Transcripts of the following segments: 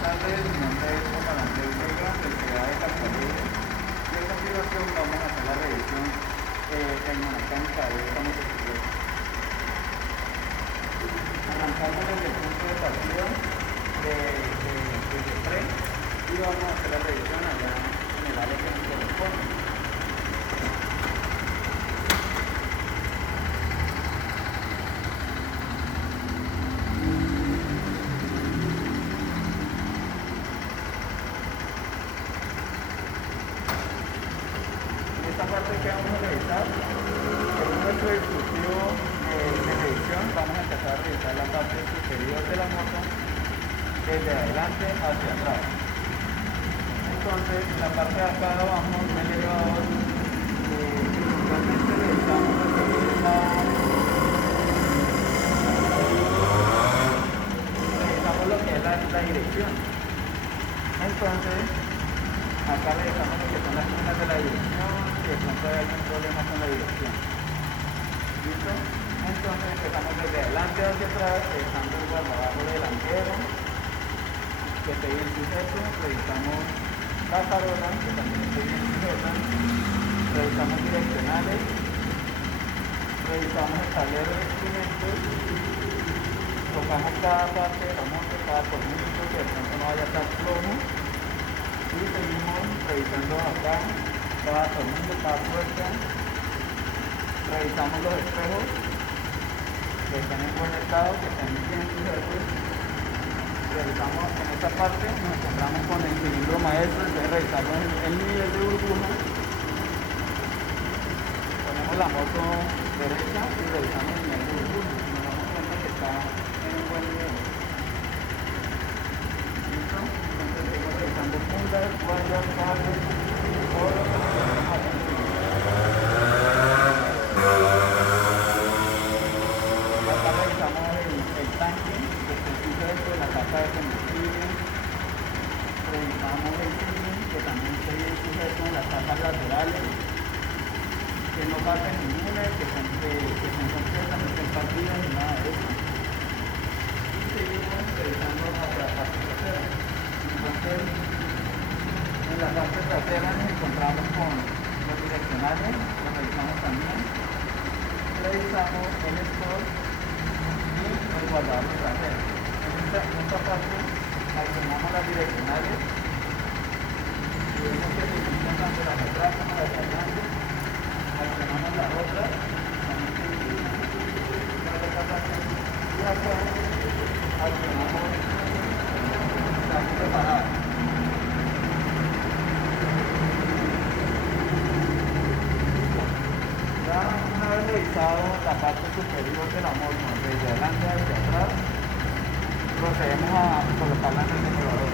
tardes, mi nombre es Juan Andrés Vega, del CEA de Cartagena. Y a continuación vamos a hacer la revisión tecnomecánica de esta motocicleta. Arrancamos desde el punto de partida desde tren y vamos a hacer la revisión allá en el área que nos corresponde. Esta parte que vamos a revisar, según nuestro dispositivo de revisión, vamos a empezar a revisar la parte superior de la moto desde adelante hacia atrás. Entonces, en la parte de acá abajo del elevador, principalmente revisamos lo que es la dirección. Entonces, acá revisamos lo que son las líneas de la dirección, si de pronto hay algún problema con la dirección. ¿Listo? Entonces empezamos desde adelante hacia atrás, revisando el guardabarro delantero, que esté bien sujeto, revisamos la farola, que también esté bien sujeta, revisamos direccionales, revisamos el tablero de instrumentos, tocamos cada parte de la moto, cada tornillo, que de pronto no vaya a estar flojo. Y seguimos revisando acá cada tornillo, cada puerta. Revisamos los espejos que estén en buen estado, que estén bien sujetos. Revisamos en esta parte, nos encontramos con el cilindro maestro, entonces revisamos el nivel de burbuja. Ponemos la moto derecha y revisamos el nivel de burbuja. Nos damos cuenta que está en un buen nivel. ¿Listo? Entonces seguimos revisando puntas, guayas, cables, todo lo que tenemos aquí encima. Acá revisamos el tanque, que esté sujeto, la tapa de combustible. Revisamos el ciclo, que también esté bien sujeto en las tapas laterales, que no falte ninguna, que estén completas, no estén partidas ni nada de eso. Y seguimos revisando hacia la parte trasera. Entonces, en la parte trasera nos encontramos con los direccionales, los revisamos también. Revisamos el stop y el guardador trasero. En esta parte accionamos las direccionales y vemos que se utilizan tanto las atrás como las adelante. Accionamos las otras, también se utilizan las de y acá accionamos las separadas. Ya una vez revisado la parte superior de la moto desde adelante hacia atrás, procedemos a colocarla en el elevador.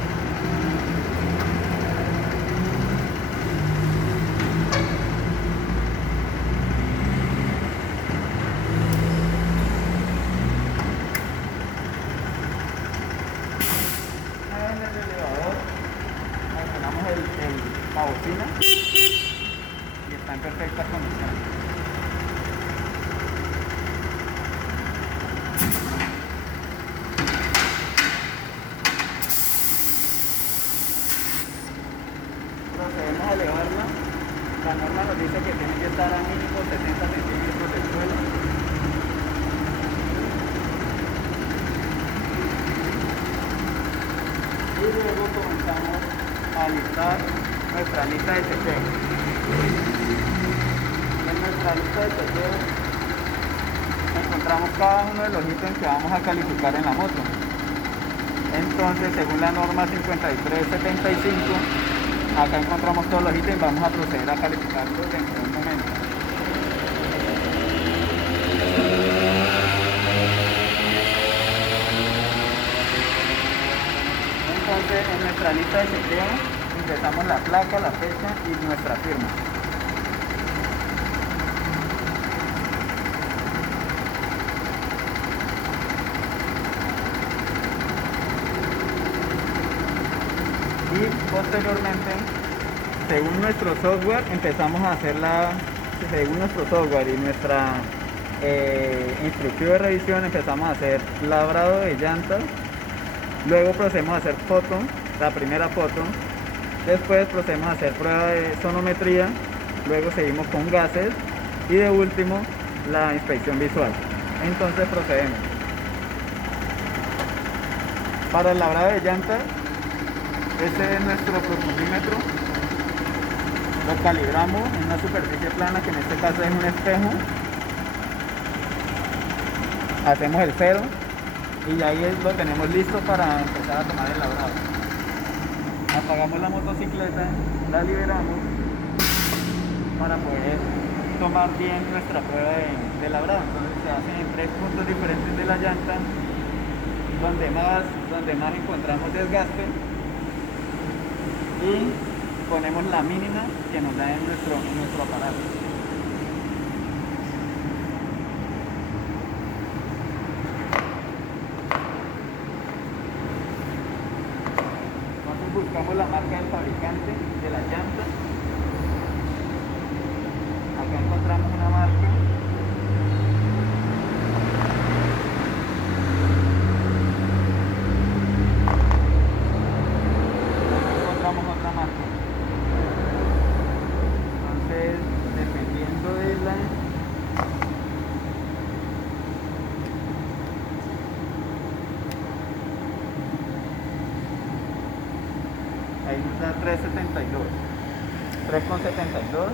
Una vez en el elevador, accionamos la bocina y está en perfecta condición. Procedemos a elevarla. La norma nos dice que tiene que estar a mínimo 70 centímetros del suelo. Y luego comenzamos a alistar nuestra lista de chequeo. En nuestra lista de chequeo encontramos cada uno de los ítems que vamos a calificar en la moto. Entonces, según la norma 5375, acá encontramos todos los ítems, vamos a proceder a calificarlos dentro de un momento. Entonces, en nuestra lista de chequeo ingresamos la placa, la fecha y nuestra firma. Y posteriormente, según nuestro software, empezamos a hacer según nuestro software y nuestra instrucción de revisión, empezamos a hacer labrado de llantas Luego procedemos a hacer foto, la primera foto. Después procedemos a hacer prueba de sonometría. Luego seguimos con gases. Y de último, la inspección visual. Entonces procedemos. Para el labrado de llantas, ese es nuestro profundímetro. Lo calibramos en una superficie plana, que en este caso es un espejo. Hacemos el cero y ahí lo tenemos listo para empezar a tomar el labrado. Apagamos la motocicleta, la liberamos para poder tomar bien nuestra prueba de labrado. Entonces se hacen en 3 puntos diferentes de la llanta, donde más encontramos desgaste, y ponemos la mínima que nos da en nuestro aparato. Entonces buscamos la marca del fabricante de la llanta. Acá encontramos una marca. Encontramos otra marca. Entonces, dependiendo de ahí nos da 3.72. 3.72.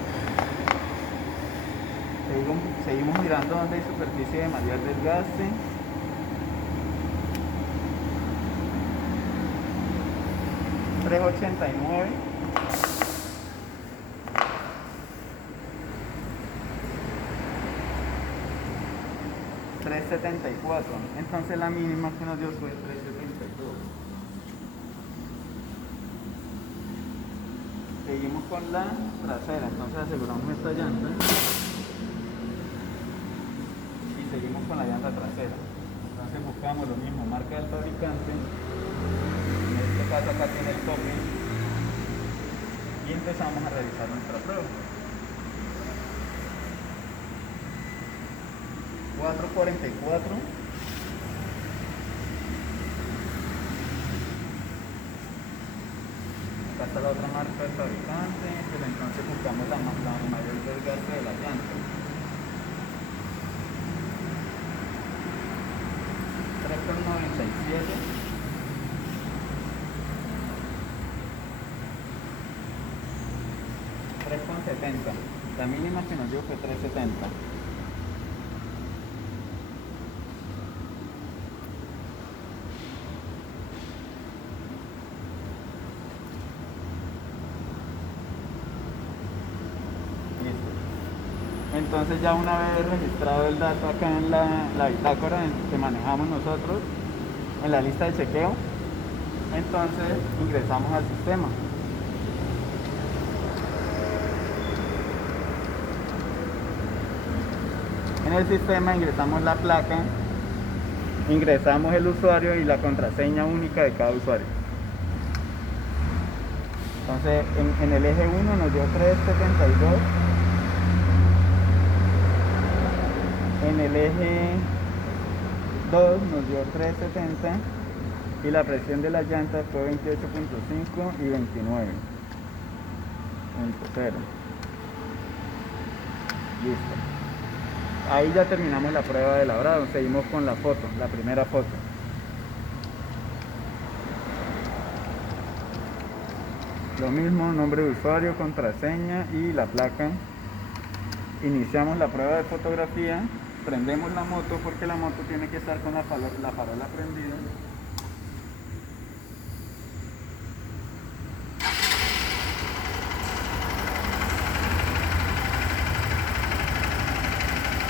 Seguimos mirando donde hay superficie de mayor desgaste. $3.89. $3.74. Entonces la mínima que nos dio fue 3.72. Seguimos con la trasera. Entonces aseguramos esta llanta y seguimos con la llanta trasera. Entonces buscamos lo mismo, marca del fabricante. En este caso acá tiene el tope y empezamos a realizar nuestra prueba. 4.44. Acá está la otra marca del fabricante, pero entonces buscamos la mayor desgaste de la llanta. 3.97. 3.70. La mínima que nos dio fue 3.70. Entonces ya una vez registrado el dato acá en la bitácora que manejamos nosotros, en la lista de chequeo, entonces ingresamos al sistema. En el sistema ingresamos la placa, ingresamos el usuario y la contraseña única de cada usuario. Entonces en el eje 1 nos dio 3.72. En el eje 2 nos dio 3.70 y la presión de las llantas fue 28.5 y 29.0. Listo. Ahí ya terminamos la prueba de labrado. Seguimos con la foto, la primera foto. Lo mismo, nombre de usuario, contraseña y la placa. Iniciamos la prueba de fotografía. Prendemos la moto porque la moto tiene que estar con la farola prendida.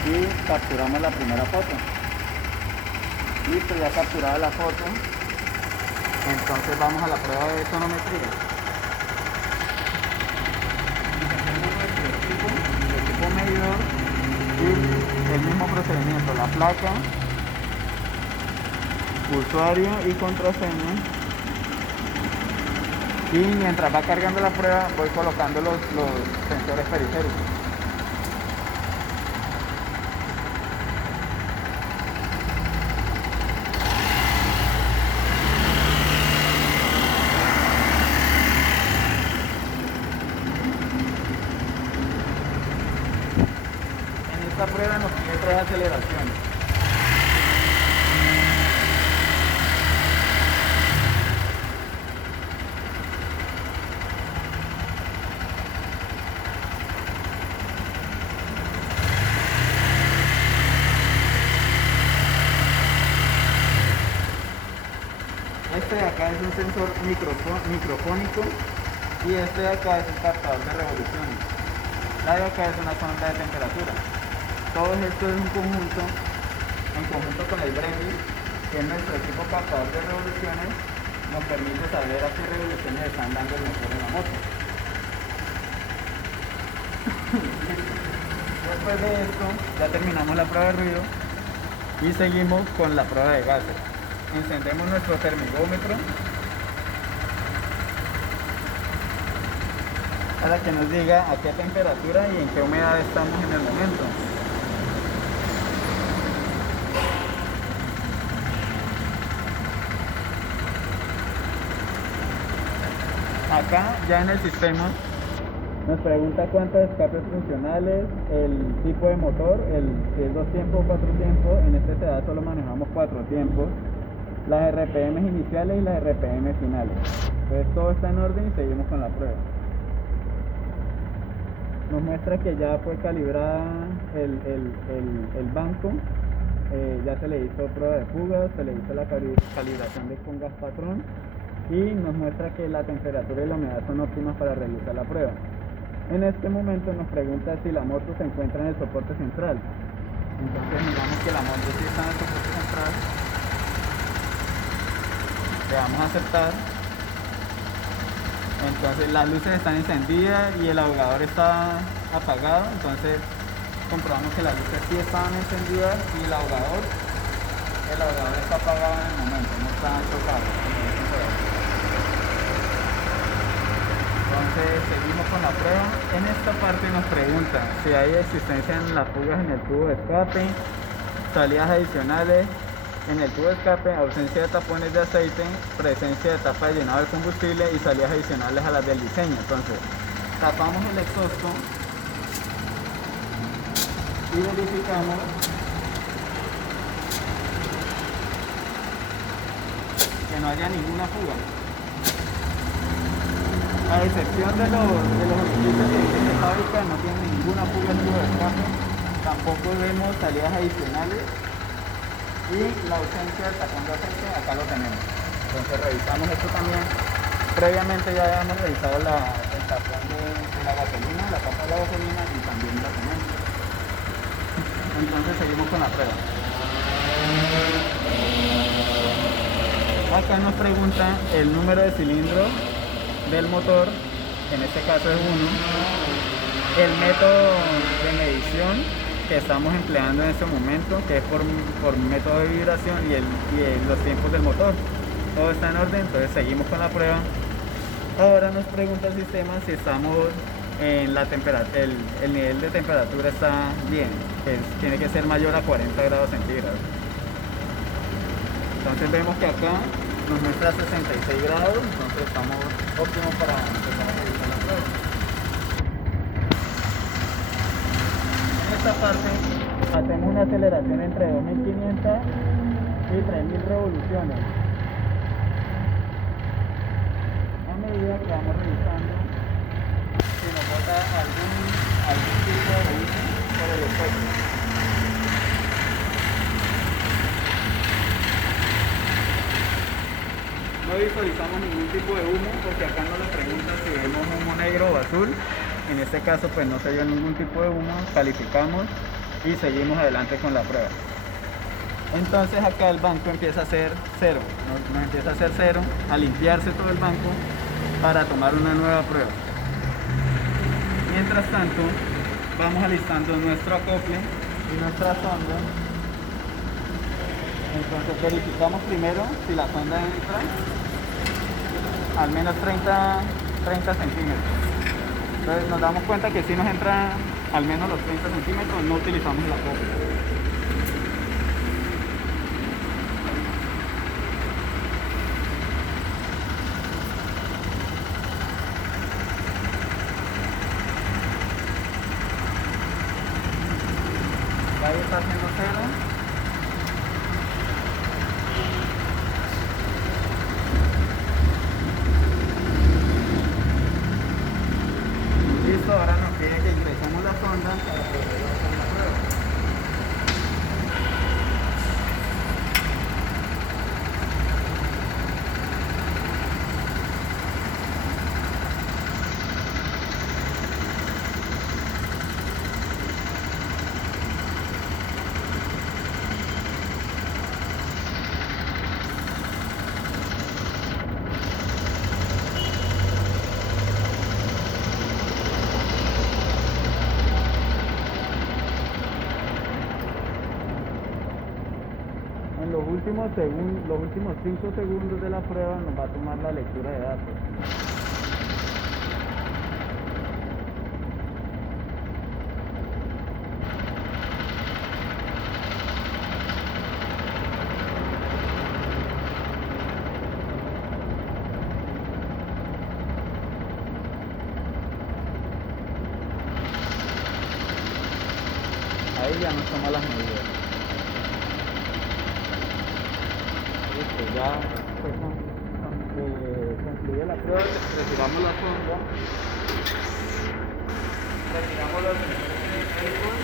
Y capturamos la primera foto. Listo, ya capturada la foto. Entonces vamos a la prueba de sonometría. Tenemos nuestro equipo medidor y el mismo procedimiento, la placa, usuario y contraseña. Y mientras va cargando la prueba voy colocando los sensores periféricos. prueba nos pide 3 aceleraciones. Este de acá es un sensor microfónico y este de acá es un captador de revoluciones. La de acá es una sonda de temperatura. Todo esto es un conjunto, en conjunto con el Brembo, que es nuestro equipo captador de revoluciones, nos permite saber a qué revoluciones están dando el motor en la moto. Después de esto ya terminamos la prueba de ruido y seguimos con la prueba de gases. Encendemos nuestro termigómetro para que nos diga a qué temperatura y en qué humedad estamos en el momento. Acá ya en el sistema nos pregunta cuántos escapes funcionales, el tipo de motor, si es 2 tiempos o 4 tiempos. En este CDA solo manejamos 4 tiempos. Las RPM iniciales y las RPM finales. Entonces todo está en orden y seguimos con la prueba. Nos muestra que ya fue calibrada el banco. Ya se le hizo prueba de fugas, se le hizo la calibración con gas patrón y nos muestra que la temperatura y la humedad son óptimas para realizar la prueba. En este momento nos pregunta si la moto se encuentra en el soporte central. Entonces miramos que la moto sí está en el soporte central. Le damos a aceptar. Entonces las luces están encendidas y el ahogador está apagado. Entonces comprobamos que las luces sí estaban encendidas y el ahogador está apagado en el momento, no está tocado. Entonces seguimos con la prueba. En esta parte nos pregunta si hay existencia en las fugas en el tubo de escape, salidas adicionales en el tubo de escape, ausencia de tapones de aceite, presencia de tapa de llenado de combustible y salidas adicionales a las del diseño. Entonces tapamos el exhausto y verificamos que no haya ninguna fuga. A excepción de los orificios que dicen de fábrica, no tiene ninguna fuga en el tubo de escape. Tampoco vemos salidas adicionales y la ausencia del tapón de aceite acá lo tenemos. Entonces revisamos esto también. Previamente ya habíamos revisado el tapón de la gasolina, la tapa de la gasolina, y también la tenemos. Entonces seguimos con la prueba. Acá nos pregunta el número de cilindros del motor, en este caso es 1, el método de medición que estamos empleando en este momento, que es por método de vibración y los tiempos del motor. Todo está en orden, entonces seguimos con la prueba. Ahora nos pregunta el sistema si estamos en la temperatura, el nivel de temperatura está bien, que tiene que ser mayor a 40 grados centígrados. Entonces vemos que acá nos muestra 66 grados, entonces estamos óptimos para empezar a realizar la prueba. En esta parte hacemos una aceleración entre 2500 y 3000 revoluciones. A medida que vamos revisando si nos bota algún tipo de ruido por el efecto. No visualizamos ningún tipo de humo porque acá nos lo pregunta si vemos humo negro o azul. En este caso pues no se vio ningún tipo de humo, calificamos y seguimos adelante con la prueba. Entonces acá el banco empieza a ser cero, nos empieza a hacer cero, a limpiarse todo el banco para tomar una nueva prueba. Mientras tanto vamos alistando nuestro acople y nuestra sonda. Entonces verificamos primero si la sonda entra al menos 30 centímetros. Entonces nos damos cuenta que si nos entra al menos los 30 centímetros, no utilizamos la acople. los últimos 5 segundos de la prueba nos va a tomar la lectura de datos. Ahí ya nos toma las medidas. Listo, ya pues, concluye la prueba, retiramos la sonda, retiramos los médicos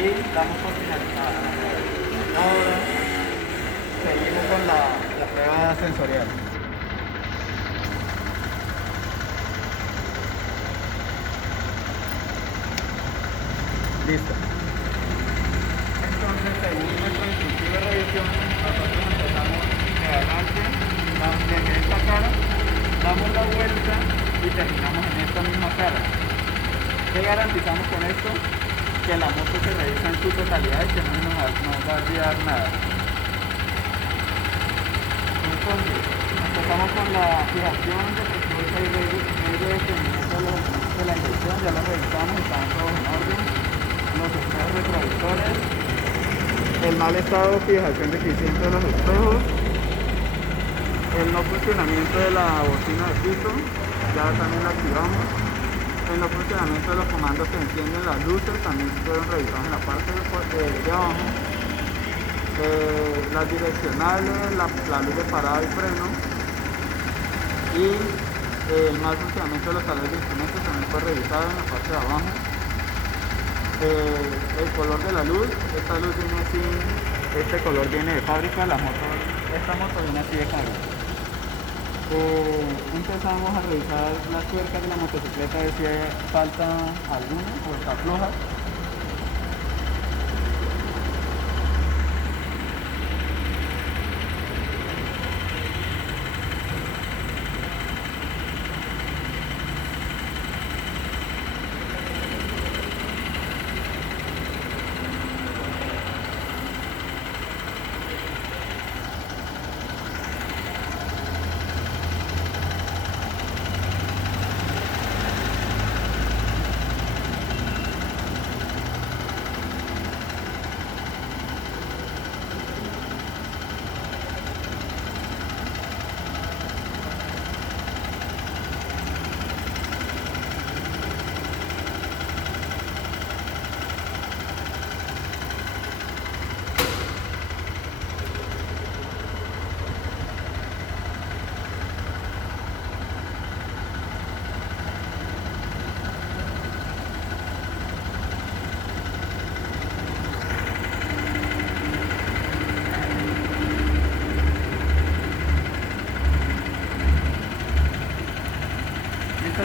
y damos por finalizada. Ahora seguimos con la prueba sensorial. Listo. Entonces, según nuestro instructivo de revisión, nosotros empezamos de adelante, desde esta cara, damos la vuelta y terminamos en esta misma cara. ¿Qué garantizamos con esto? Que la moto se revisa en su totalidad y que no nos va a olvidar nada. Entonces, empezamos con la fijación de respuesta y medio de seguimiento de la inyección, ya lo revisamos, están todos en orden. Los espejos retrovisores, el mal estado de fijación deficiente de los espejos, el no funcionamiento de la bocina de piso, ya también la activamos, el no funcionamiento de los comandos que encienden las luces, también fueron revisados en la parte de abajo, las direccionales, la luz de parada y freno, y el mal funcionamiento de los talones de instrumentos también fue revisado en la parte de abajo. El color de la luz, esta luz viene así, este color viene de fábrica, esta moto viene así de fábrica. Empezamos a revisar las tuercas de la motocicleta a ver si falta alguna o está floja.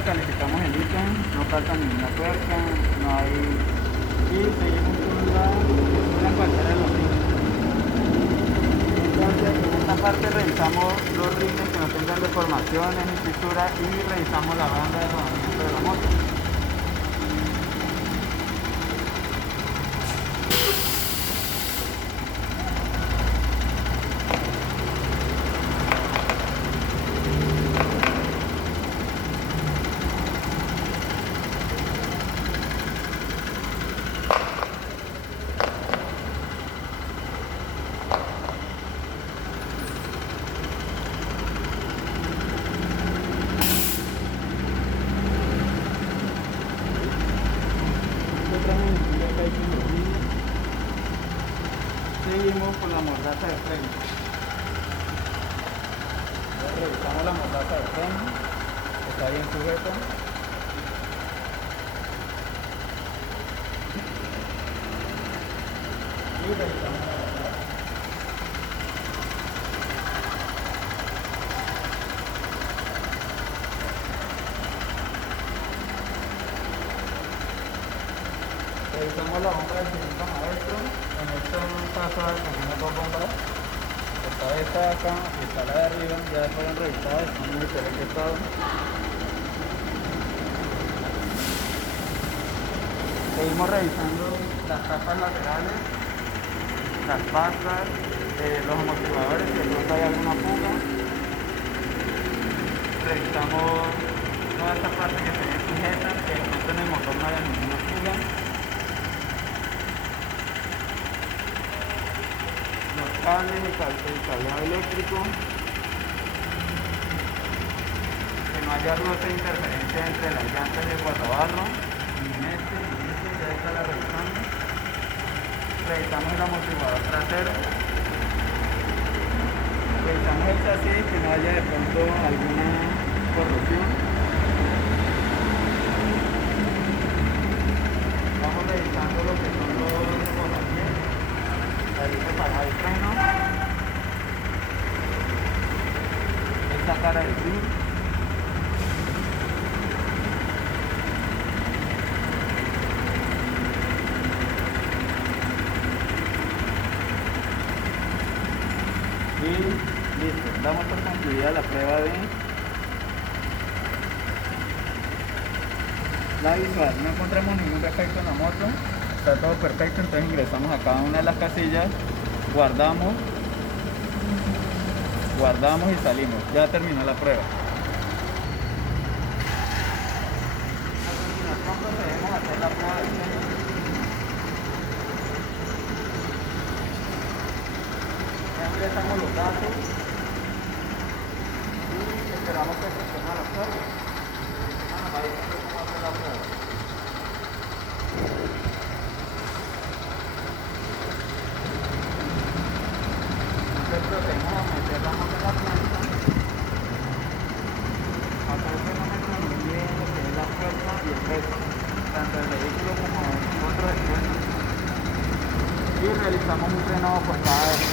Calificamos el ítem, no falta ninguna tuerca, no hay, y seguimos con la cualquiera de los rines. Entonces en esta parte revisamos los rines que no tengan deformaciones ni fisuras y revisamos la banda de rodamiento de la moto. Seguimos con la mordaza de freno. Revisamos la mordaza de freno, está bien sujeta. Y revisamos la mordaza. Revisamos la bomba del cilindro maestro. En este caso tenemos dos bombas. Está esta de acá y está la de arriba. Ya fueron revisadas, están en excelente estado. Seguimos revisando las capas laterales, las pastas, los amortiguadores, si de pronto hay alguna fuga. Revisamos toda esta parte que se ve sujeta, que de pronto en el motor no haya ninguna fuga. Los cables, el cableado eléctrico, que no haya roce de interferencia entre las llantas y el guardabarro. Ya está la revisando. Revisamos el amortiguador trasero. Revisamos el chasis, que no haya de pronto alguna corrosión. Vamos revisando lo que son los cosas, la línea para el freno, esta cara del ring. Y listo, damos por concluida la prueba de la visual. No encontramos ningún defecto en la moto, está todo perfecto. Entonces ingresamos a cada una de las casillas, guardamos y salimos. Ya terminó la prueba. A continuación procedemos a hacer la prueba del freno. Ya ingresamos los datos y esperamos que funcione la prueba. Ahí está cómo hacer la prueba. Entonces procedemos a meter la moto en la planta. Acá el fenómeno nos mide lo que es la fuerza y el peso, tanto del vehículo como del otro del freno. Y realizamos un frenado por cada vez.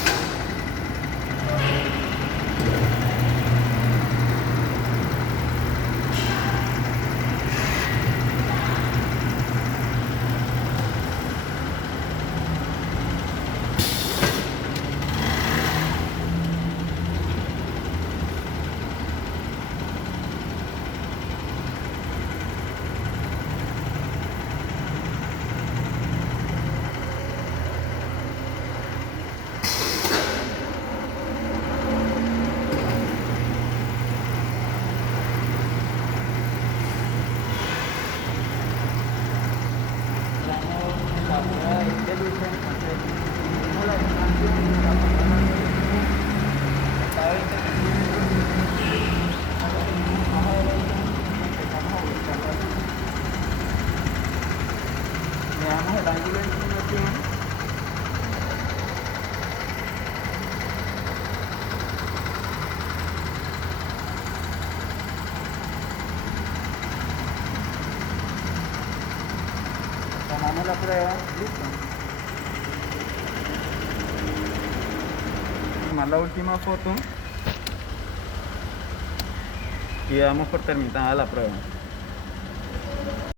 Veamos el ángulo de inclinación. Tomamos la prueba, listo. Tomar la última foto y damos por terminada la prueba.